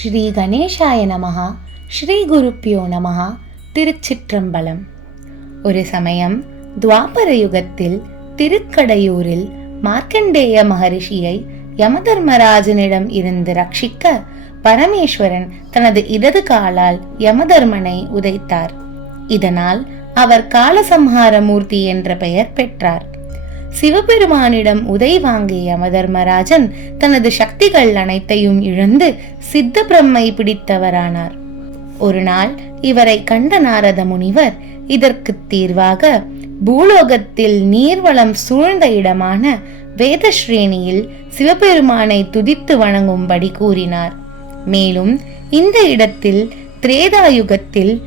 ஸ்ரீ கணேசாய நமகா ஸ்ரீ குருப்பியோ நமகா திருச்சிற்றம்பலம். ஒரு சமயம் துவாபர யுகத்தில் திருக்கடையூரில் மார்க்கண்டேய மகரிஷியை யமதர்மராஜனிடம் இருந்து ரட்சிக்க பரமேஸ்வரன் தனது இடது காலால் யமதர்மனை உதைத்தார். இதனால் அவர் காலசம்ஹார மூர்த்தி என்ற பெயர் பெற்றார். சிவபெருமானிடம் உதை வாங்கிய யமதர்மராஜன் தனது சக்திகள் அனைத்தையும் இழந்து சித்த பிரம்மை பிடித்தவரானார். ஒரு நாள் இவரை கண்ட நாரத முனிவர் இதற்கு தீர்வாக பூலோகத்தில் நீர்வளம் சூழ்ந்த இடமான வேதஸ்ரேணியில் சிவபெருமானை துதித்து வணங்கும்படி கூறினார். மேலும் இந்த இடத்தில் திரேதாயுகத்தில்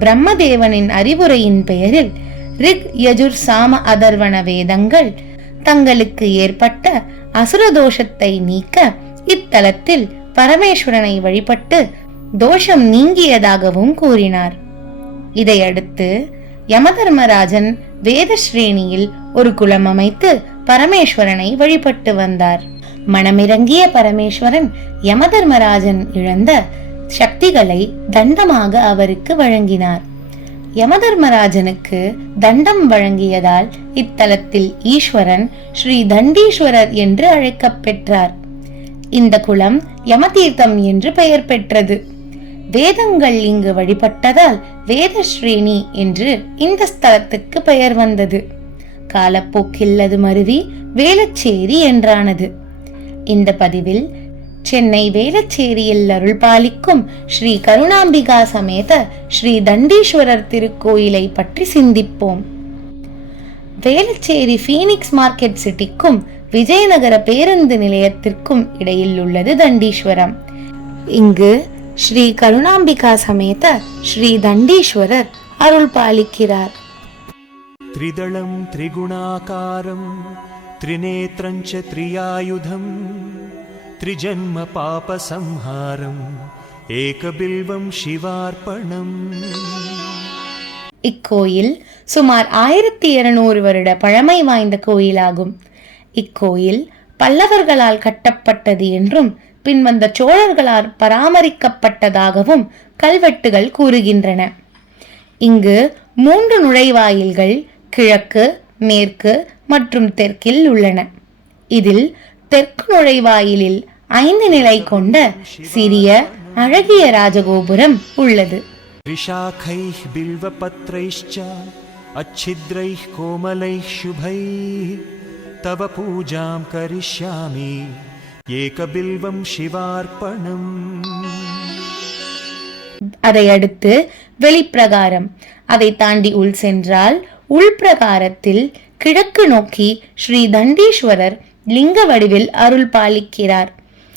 பிரம்மதேவனின் அறிவுரையின் பெயரில் ரிக் யஜுர் சாம அதர்வன வேதங்கள் தங்களுக்கு ஏற்பட்ட அசுரதோஷத்தை நீக்க இத்தலத்தில் பரமேஸ்வரனை வழிபட்டு தோஷம் நீங்கியதாகவும் கூறினார். இதையடுத்து யமதர்மராஜன் வேதஸ்ரேணியில் ஒரு குளம் அமைத்து பரமேஸ்வரனை வழிபட்டு வந்தார். மனமிறங்கிய பரமேஸ்வரன் யமதர்மராஜன் இழந்த சக்திகளை தண்டமாக அவருக்கு வழங்கினார். யமதர்மராஜனுக்கு தண்டம் வழங்கியதால் இத்தலத்தில் ஈஸ்வரன் ஸ்ரீ தண்டீஸ்வரர் என்று அழைக்கப் பெற்றார். இந்த குளம் யமதீர்த்தம் என்று பெயர் பெற்றது. வேதங்கள் இங்கு வழிபட்டதால் வேதஸ்ரேணி என்று இந்த ஸ்தலத்துக்கு பெயர் வந்தது. காலப்போக்கில் அது மருவி வேலச்சேரி என்றானது. இந்த பதிவில் சென்னை வேலச்சேரியில் அருள்பாலிக்கும் ஸ்ரீ கருணாம்பிகா சமேத ஸ்ரீ தண்டீஸ்வரர் திருக்கோயிலை பற்றி சிந்திப்போம். வேலச்சேரி ஃபீனிக்ஸ் மார்க்கெட் சிட்டிக்கும் விஜயநகர பேருந்து நிலையத்திற்கும் இடையில் உள்ளது தண்டீஸ்வரம். இங்கு ஸ்ரீ கருணாம்பிகா சமேத ஸ்ரீ தண்டீஸ்வரர் அருள் பாலிக்கிறார். திரிதளம் திரிகுணாகாரம் திரிநேத்திரஞ்ச திரியாயுதம் त्रियायुधं त्रिजन्मपापसंहारम् एकबिल्वं शिवार्पणम् இக்கோயில் சுமார் ஆயிரத்தி இருநூறு வருட பழமை வாய்ந்த கோயிலாகும் இக்கோயில் பல்லவர்களால் கட்டப்பட்டது என்றும் பின்வந்த சோழர்களால் பராமரிக்கப்பட்டதாகவும் கல்வெட்டுகள் கூறுகின்றன இங்கு மூன்று நுழைவாயில்கள் கிழக்கு மேற்கு மற்றும் தெற்கில் உள்ளன இதில் தெற்கு நுழைவாயிலில் ஐந்து நிலை கொண்ட சிறிய அழகிய ராஜகோபுரம் உள்ளது विशाखैः बिल्वपत्रैश्च अच्छिद्रैः कोमलैः शुभैः तव पूजां करिष्यामि एकबिल्वं शिवार्पणम् அதை அடுத்து வெளிப்பிரகாரம் அதை தாண்டி உள் சென்றால் உள்பிரகாரத்தில் கிழக்கு நோக்கி ஸ்ரீ தண்டீஸ்வரர் லிங்க வடிவில் அருள் பாலிக்கிறார்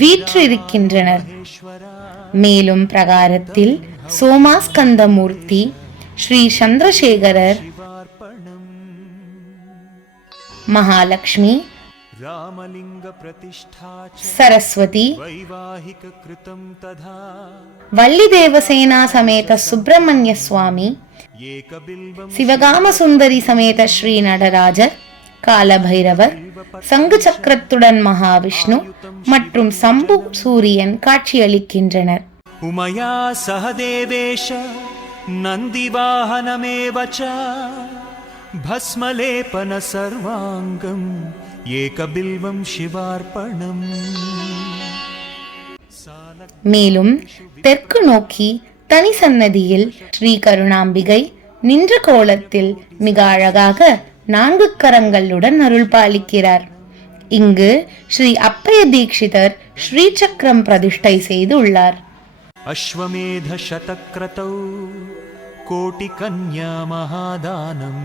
வீற்றிருக்கின்றனர் மேலும் பிரகாரத்தில் சோமாஸ்கந்தமூர்த்தி ஸ்ரீ சந்திரசேகரர் மகாலட்சுமி రామలింగ ప్రతిష్టా సరస్వతి వైవాహిక కృతం తథా వల్లి దేవసేన సమేత సుబ్రహ్మణ్య స్వామి ఏకబిల్వం శివగామ సుందరి సమేత శ్రీ నటరాజర్ காலபைரவர் சங்கு சக்கரத்துடன் மகாவிஷ்ணு மற்றும் சம்பு சூரியன் காட்சியளிக்கின்றனர். உமையா சகதேவேஷ நந்தி வாகனமேவச்ச பஸ்மலேபன சர்வாங்கம் ஏகபில்வம் சிவார்ப்பணம். மேலும் தெற்கு நோக்கி தனி சன்னதியில் ஸ்ரீ கருணாம்பிகை நின்ற கோலத்தில் மிக அழகாக நான்கு கரங்களுடன் அருள் பாலிக்கிறார் இங்கு ஸ்ரீ அப்பய தீட்சிதர் ஸ்ரீ சக்கரம் பிரதிஷ்டை செய்துள்ளார் அஸ்வமேத சதக்ரதௌ கோடி கன்யா மகாதானம்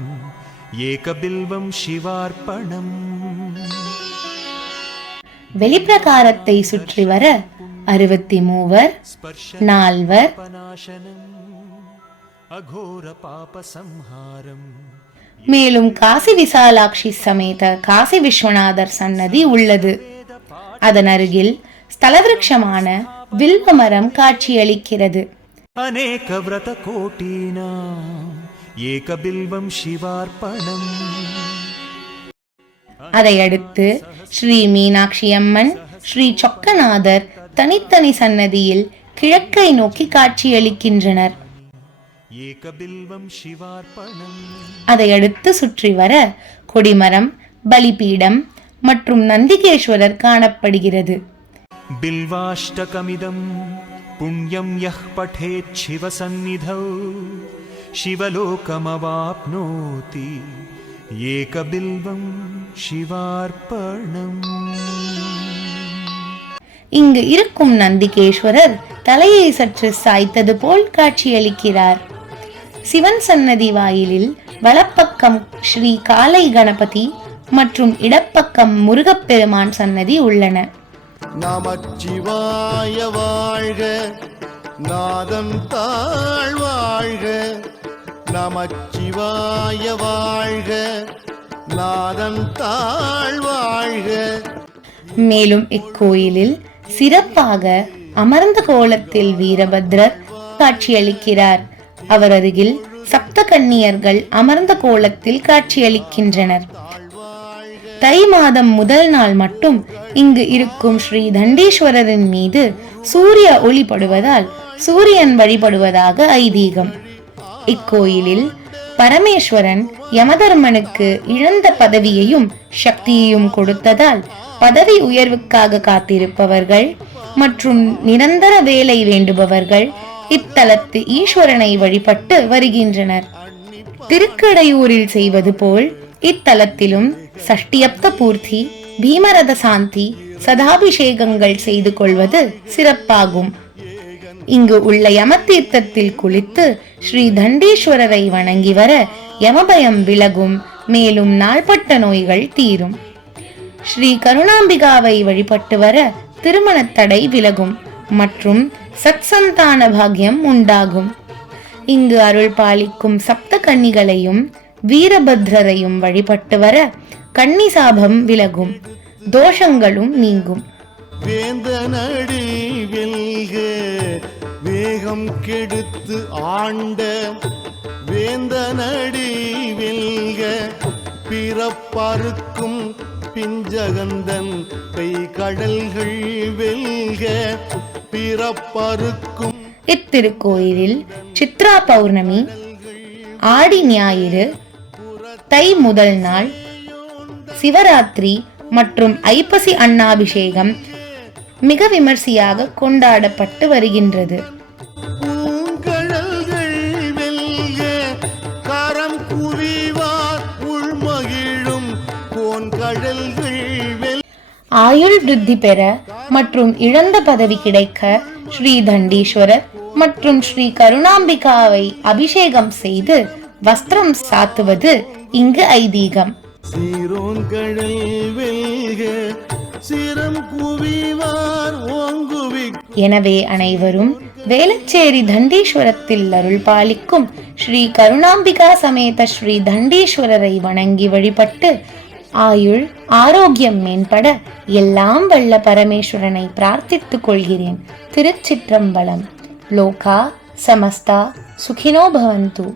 ஏகபில்வம் சிவார்ப்பணம். வெளிப்பிரகாரத்தை சுற்றி வர அறுபத்தி மூவர் நால்வர் அகோர பாப சம்ஹாரம். மேலும் காசி விசாலாட்சி சமேத காசி விஸ்வநாதர் சன்னதி உள்ளது. அதன் அருகில் ஸ்தலவிருட்சமான வில்வ மரம் காட்சியளிக்கிறது. அநேக விரத கோட்டீனாம் ஏகபில்வம் சிவார்ப்பணம். அதையடுத்து ஸ்ரீ மீனாட்சி அம்மன் ஸ்ரீ சொக்கநாதர் தனித்தனி சன்னதியில் கிழக்கை நோக்கி காட்சியளிக்கின்றனர். அதையடுத்து சுற்றி வர கொடிமரம் பலிபீடம் மற்றும் நந்திகேஸ்வரர் காணப்படுகிறது. பில்வாஷ்டகமிதம் புண்ணியம் யஹ் படேத் சிவசந்நிதௌ. சிவலோகமவாப்னோதி ஏகபில்வம் சிவார்ப்பணம். இங்கு இருக்கும் நந்திகேஸ்வரர் தலையை சற்று சாய்த்தது போல் காட்சியளிக்கிறார். சிவன் சன்னதி வாயிலில் வலப்பக்கம் ஸ்ரீ காலை கணபதி மற்றும் இடப்பக்கம் முருகப்பெருமான் சன்னதி உள்ளன. நமச்சிவாய வாழ்க நாதம் தாழ் வாழ்க. நமச்சிவாய வாழ்க நாதம் தாழ் வாழ்க. மேலும் இக்கோயிலில் சிறப்பாக அமர்ந்த கோலத்தில் வீரபத்ரர் காட்சியளிக்கிறார். அவர் அருகில் சப்த கண்ணியர்கள் அமர்ந்த கோலத்தில் காட்சியளிக்கின்றனர். தை மாதம் முதல் நாள் மட்டும் இங்கு இருக்கும் ஸ்ரீ தண்டீஸ்வரரின் மீது சூரிய ஒளிபடுவதால் சூரியன் வழிபடுவதாக ஐதீகம். இக்கோயிலில் பரமேஸ்வரன் யமதர்மனுக்கு இழந்த பதவியையும் சக்தியையும் கொடுத்ததால் பதவி உயர்வுக்காக காத்திருப்பவர்கள் மற்றும் நிரந்தர வேலை வேண்டுபவர்கள் இத்தலத்து ஈஸ்வரனை வழிபட்டு வருகின்றனர். திருக்கடையூரில் செய்வது போல் இத்தலத்திலும் சஷ்டியப்த பூர்த்தி பீமரத சாந்தி சதாபிஷேகங்கள் செய்து கொள்வது சிறப்பாகும். இங்கு உள்ள யமதீர்த்தத்தில் குளித்து ஸ்ரீ தண்டீஸ்வரரை வணங்கி வர யமபயம் விலகும் மேலும் நாள்பட்ட நோய்கள் தீரும். ஸ்ரீ கருணாம்பிகாவை வழிபட்டு வர திருமண தடை விலகும் மற்றும் சத்சந்தான பாக்கியம் உண்டாகும். இங்கு அருள் பாலிக்கும் சப்த கன்னிகளையும் வீரபத்ரரையும் வழிபட்டு வர கன்னி சாபம் விலகும். தோஷங்களும் நீங்கும். வேந்த வெல்க வேகம் கெடுத்து ஆண்ட. வேந்த வெல்க பிறப்பறுக்கும் பிஞ்சகந்தன் கை கடல்கள் வெல்க. பிறப்பறுக்கும் இத்திருக்கோயிலில் சித்ரா பௌர்ணமி ஆடி ஞாயிறு தை முதல் நாள் சிவராத்திரி மற்றும் ஐப்பசி அன்னாபிஷேகம் மிக விமர்சையாக கொண்டாடப்பட்டு வருகின்றது. ஆயுள் விருத்தி பெற மற்றும் இழந்த பதவி கிடைக்க ஸ்ரீ தண்டீஸ்வரர் மற்றும் ஸ்ரீ கருணாம்பிகாவை அபிஷேகம் செய்து வஸ்திரம் சாத்துவது இங்கு ஐதீகம். எனவே அனைவரும் வேளச்சேரி தண்டீஸ்வரத்தில் அருள் பாலிக்கும் ஸ்ரீ கருணாம்பிகா சமேத ஸ்ரீ தண்டீஸ்வரரை வணங்கி வழிபட்டு ஆயுள் ஆரோக்கியம் மேம்பட எல்லாம் வல்ல பரமேஸ்வரனை பிரார்த்தித்துக் கொள்கிறேன். திருச்சிற்றம்பலம். லோகா சமஸ்தா சுகினோ பவந்து.